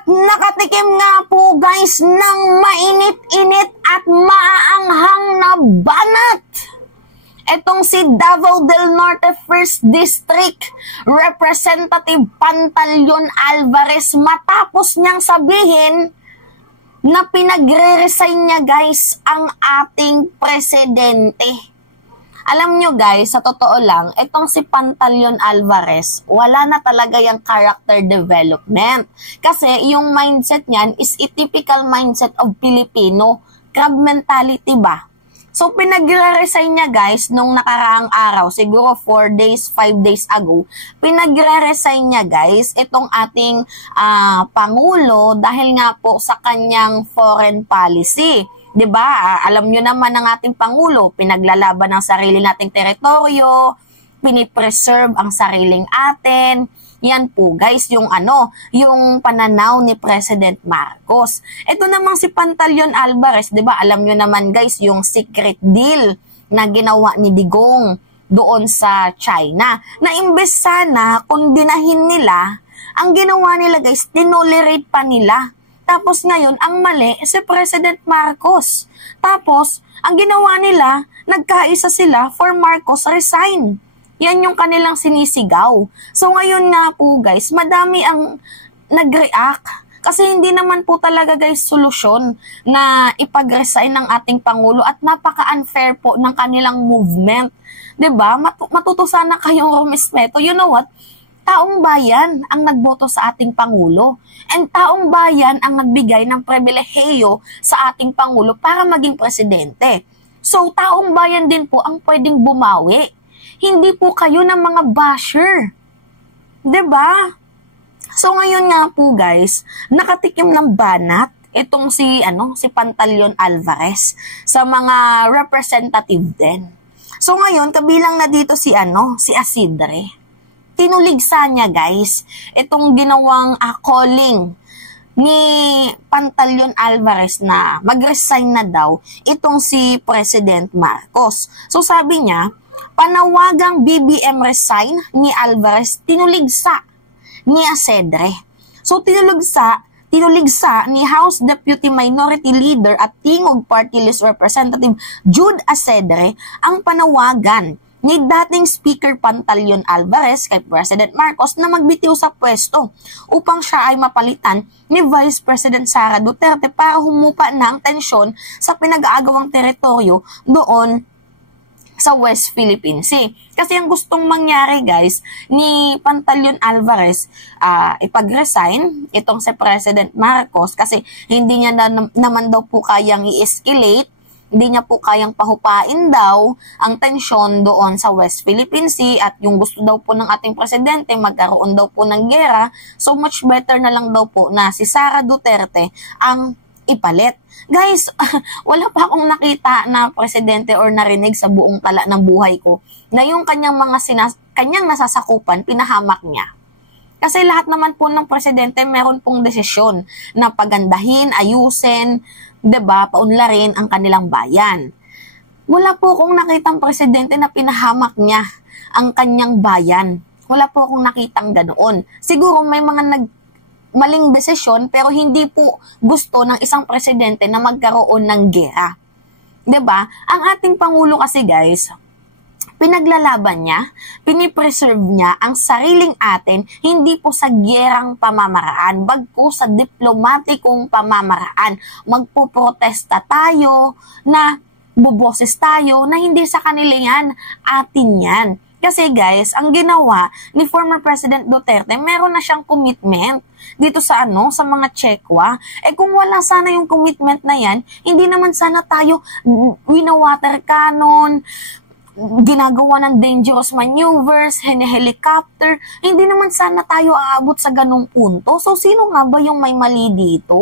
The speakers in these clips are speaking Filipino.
At nakatikim nga po guys ng mainit-init at maaanghang na banat. Etong si Davao del Norte 1st District Representative Pantaleon Alvarez matapos niyang sabihin na pinagre-resign niya guys ang ating presidente. Alam nyo guys, sa totoo lang, itong si Pantaleon Alvarez, wala na talaga yung character development. Kasi yung mindset niyan is a typical mindset of Filipino. Crab mentality ba? So pinagre-resign niya guys nung nakaraang araw, siguro 4 days, 5 days ago, pinagre-resign niya guys itong ating Pangulo dahil nga po sa kanyang foreign policy. 'Di ba? Alam niyo naman ng ating Pangulo, pinaglalaban ang sarili nating teritoryo, pinipreserve ang sariling atin. Yan po guys, yung yung pananaw ni President Marcos. Ito namang si Pantaleon Alvarez, 'di ba? Alam niyo naman guys, yung secret deal na ginawa ni Digong doon sa China. Na imbes sana kung dinahin nila, ang ginawa nila guys, tinolerate pa nila. Tapos ngayon, ang mali si President Marcos. Tapos, ang ginawa nila, nagkaisa sila for Marcos resign. Yan yung kanilang sinisigaw. So ngayon nga po guys, madami ang nag-react. Kasi hindi naman po talaga guys solusyon na ipag-resign ng ating Pangulo at napaka-unfair po ng kanilang movement. 'Di ba? Matuto sana kayong rumispeto. You know what? Taong bayan ang nagboto sa ating Pangulo. And taong bayan ang nagbigay ng pribilehiyo sa ating Pangulo para maging presidente. So, taong bayan din po ang pwedeng bumawi. Hindi po kayo ng mga basher. 'Di ba? So, ngayon nga po guys, nakatikim ng banat itong si Pantaleon Alvarez sa mga representative din. So, ngayon, kabilang na dito si Isidre. Tinuligsa niya guys itong ginawang calling ni Pantaleon Alvarez na mag-resign na daw itong si President Marcos. So sabi niya, panawagang BBM resign ni Alvarez tinuligsa ni Isidre. So tinuligsa ni House Deputy Minority Leader at Tingog Party List Representative Jude Isidre ang panawagan ni dating Speaker Pantaleon Alvarez kay President Marcos na magbitiw sa pwesto upang siya ay mapalitan ni Vice President Sara Duterte para humupa na ang tensyon sa pinag-aagawang teritoryo doon sa West Philippine Sea. Kasi ang gustong mangyari guys ni Pantaleon Alvarez ipag-resign itong si President Marcos kasi hindi niya naman daw po kayang i-escalate. Hindi niya po kayang pahupain daw ang tensyon doon sa West Philippine Sea at yung gusto daw po ng ating presidente magkaroon daw po ng gera. So much better na lang daw po na si Sara Duterte ang ipalit. Guys, wala pa akong nakita na presidente or narinig sa buong tala ng buhay ko na yung kanyang kanyang nasasakupan, pinahamak niya. Kasi lahat naman po ng presidente meron pong desisyon na pagandahin, ayusin, 'di ba, paunlarin ang kanilang bayan. Wala po akong nakitang presidente na pinahamak niya ang kanyang bayan. Wala po akong nakitang ganoon. Siguro may mga maling desisyon pero hindi po gusto ng isang presidente na magkaroon ng gera. 'Di ba? Ang ating Pangulo kasi guys, pinaglalaban niya, pinipreserve niya ang sariling atin, hindi po sa gyerang pamamaraan, bagkus sa diplomatikong pamamaraan. Magpuprotesta tayo, na buboses tayo, na hindi sa kanila yan, atin yan. Kasi guys, ang ginawa ni former President Duterte, meron na siyang commitment dito sa sa mga Chekwa. Kung wala sana yung commitment na yan, hindi naman sana tayo wina-water cannon, ginagawa ng dangerous maneuvers, helicopter, hindi naman sana tayo aabot sa ganung punto. So, sino nga ba yung may mali dito?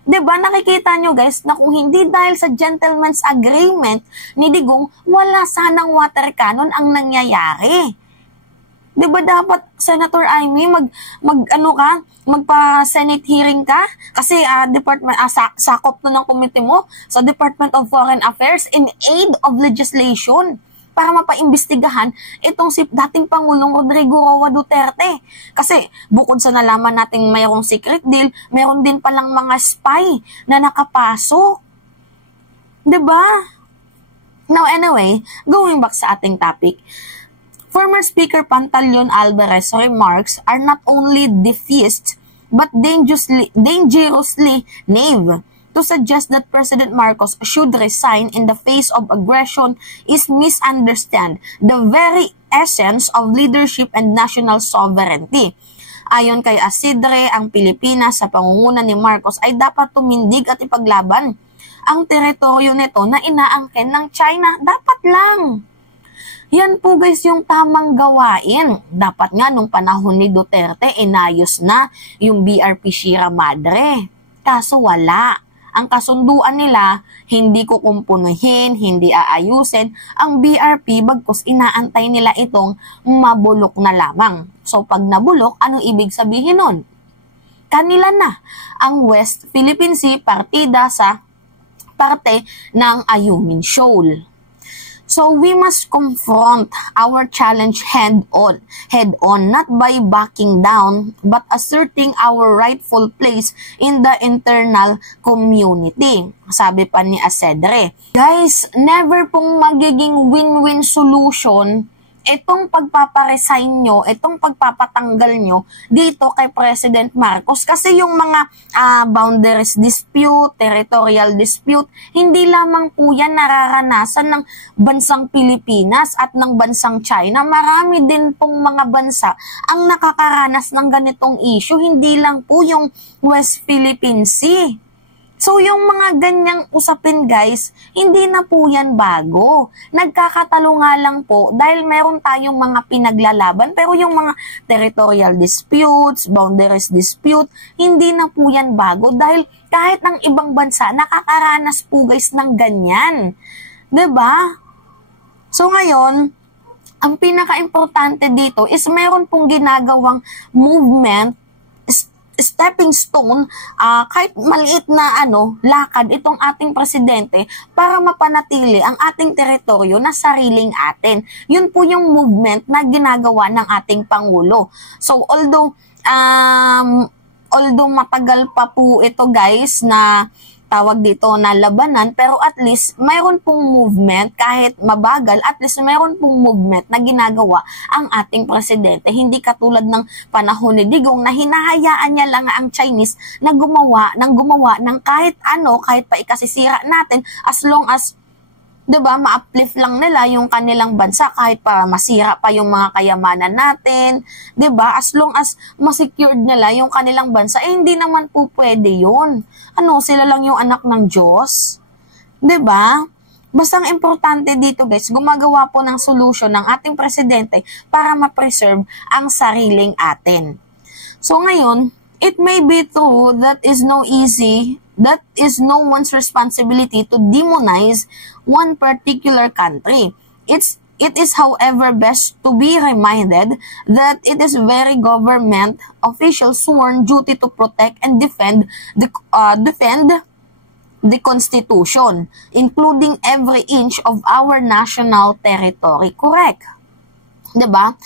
'Di ba? Nakikita nyo guys na kung hindi dahil sa gentleman's agreement ni Digong, wala sanang water cannon ang nangyayari. 'Di ba dapat, Senator Amy, magpa-Senate hearing ka? Kasi sakop na ng committee mo sa Department of Foreign Affairs in aid of legislation para mapaimbestigahan itong si dating Pangulong Rodrigo Roa Duterte. Kasi bukod sa nalaman nating mayroong secret deal, mayroon din palang mga spy na nakapasok. 'Di ba? Now anyway, going back sa ating topic, former Speaker Pantaleon Alvarez remarks are not only defeatist but dangerously naive. To suggest that President Marcos should resign in the face of aggression is misunderstand the very essence of leadership and national sovereignty. Ayon kay Asidre, ang Pilipinas sa pangunguna ni Marcos ay dapat tumindig at ipaglaban ang teritoryo nito na inaangkin ng China. Dapat lang. Yan po guys yung tamang gawain. Dapat nga nung panahon ni Duterte, inayos na yung BRP Sierra Madre. Kaso wala. Ang kasunduan nila, hindi kukumpunuhin, hindi aayusin ang BRP bagkus inaantay nila itong mabulok na lamang. So pag nabulok, anong ibig sabihin nun? Kanila na ang West Philippine Sea partida sa parte ng Ayungin Shoal. So we must confront our challenge head on, not by backing down, but asserting our rightful place in the internal community. Sabi pa ni Asedre. Guys, never pong magiging win-win solution itong pagpaparesign nyo, itong pagpapatanggal nyo dito kay President Marcos. Kasi yung mga boundaries dispute, territorial dispute, hindi lamang po yan nararanasan ng bansang Pilipinas at ng bansang China. Marami din pong mga bansa ang nakakaranas ng ganitong issue, hindi lang po yung West Philippine Sea. So, yung mga ganyang usapin guys, hindi na po yan bago. Nagkakatalo nga lang po dahil meron tayong mga pinaglalaban, pero yung mga territorial disputes, boundaries dispute, hindi na po yan bago dahil kahit ng ibang bansa, nakakaranas po guys ng ganyan. 'Di ba? So, ngayon, ang pinaka-importante dito is meron pong ginagawang movement, stepping stone, kahit maliit na lakad itong ating presidente para mapanatili ang ating teritoryo na sariling atin. Yun po yung movement na ginagawa ng ating Pangulo. So although matagal pa po ito guys na tawag dito na labanan, pero at least mayroon pong movement, kahit mabagal, at least mayroon pong movement na ginagawa ang ating presidente. Hindi katulad ng panahon ni Digong na hinahayaan niya lang ang Chinese na gumawa ng kahit kahit pa ikasisira natin, as long as 'di ba, ma-uplift lang nila yung kanilang bansa kahit pa masira pa yung mga kayamanan natin, 'di ba? As long as ma-secured nila yung kanilang bansa, hindi naman po pwede 'yon. Sila lang yung anak ng Diyos, 'di ba? Basta ang importante dito guys, gumagawa po ng solution ng ating presidente para ma-preserve ang sariling atin. So ngayon, it may be true that is no one's responsibility to demonize one particular country. It is, however, best to be reminded that it is very government officials' sworn duty to protect and defend the Constitution, including every inch of our national territory. Correct? 'Di ba?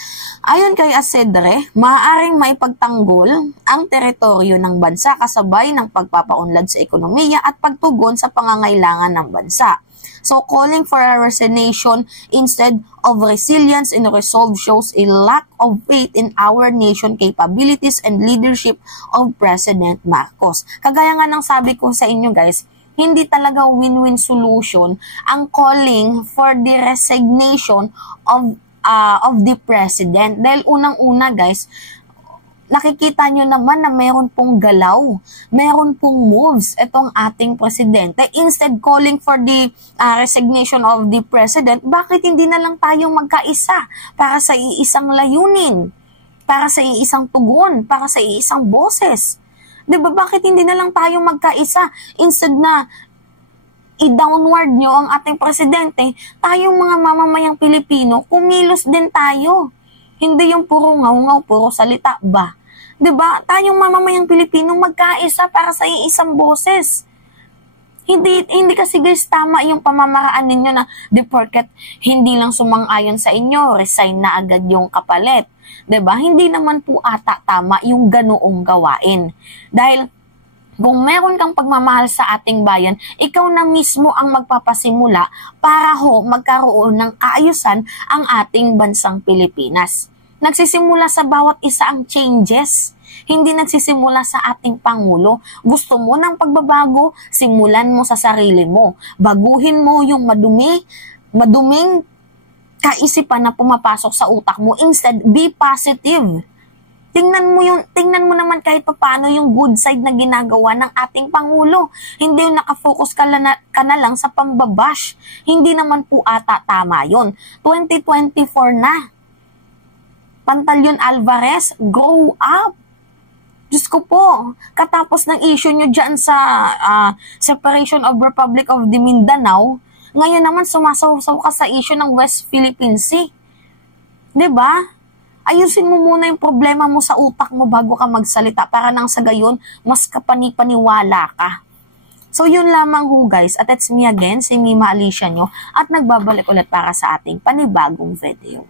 Ayon kay Asedre, maaaring maipagtanggol ang teritoryo ng bansa kasabay ng pagpapaunlad sa ekonomiya at pagtugon sa pangangailangan ng bansa. So, calling for a resignation instead of resilience and resolve shows a lack of faith in our nation capabilities and leadership of President Marcos. Kagaya nga ng sabi ko sa inyo guys, hindi talaga win-win solution ang calling for the resignation of the president. Dahil unang-una guys, nakikita nyo naman na mayroon pong galaw, mayroon pong moves itong ating presidente. Instead calling for the resignation of the president, bakit hindi na lang tayong magkaisa para sa iisang layunin, para sa iisang tugon, para sa iisang boses? Diba, bakit hindi na lang tayong magkaisa? Instead na i-downward nyo ang ating presidente, tayong mga mamamayang Pilipino, kumilos din tayo. Hindi yung puro ngaw-ngaw, puro salita ba? 'Di ba? Tayong mamamayang Pilipino magkaisa para sa iisang boses. Hindi kasi guys tama yung pamamaraan ninyo na di porket hindi lang sumang-ayon sa inyo, resign na agad yung kapalit. 'Di ba? Hindi naman po ata tama yung ganoong gawain. Dahil kung meron kang pagmamahal sa ating bayan, ikaw na mismo ang magpapasimula para magkaroon ng kaayusan ang ating bansang Pilipinas. Nagsisimula sa bawat isa ang changes. Hindi nagsisimula sa ating Pangulo. Gusto mo ng pagbabago, simulan mo sa sarili mo. Baguhin mo yung maduming kaisipan na pumapasok sa utak mo. Instead, be positive. Tingnan mo naman kahit paano yung good side na ginagawa ng ating Pangulo. Hindi yung nakafocus ka na lang sa pambabash. Hindi naman po ata tama yun. 2024 na. Pantaleon Alvarez, grow up. Diyos ko po, katapos ng issue nyo dyan sa Separation of Republic of the Mindanao, ngayon naman sumasaw-saw ka sa issue ng West Philippine Sea. 'Di ba? Ayusin mo muna yung problema mo sa utak mo bago ka magsalita para nang sa gayon, mas kapani-paniwala ka. So yun lamang ho guys, at it's me again, si Mima Alicia nyo, at nagbabalik ulit para sa ating panibagong video.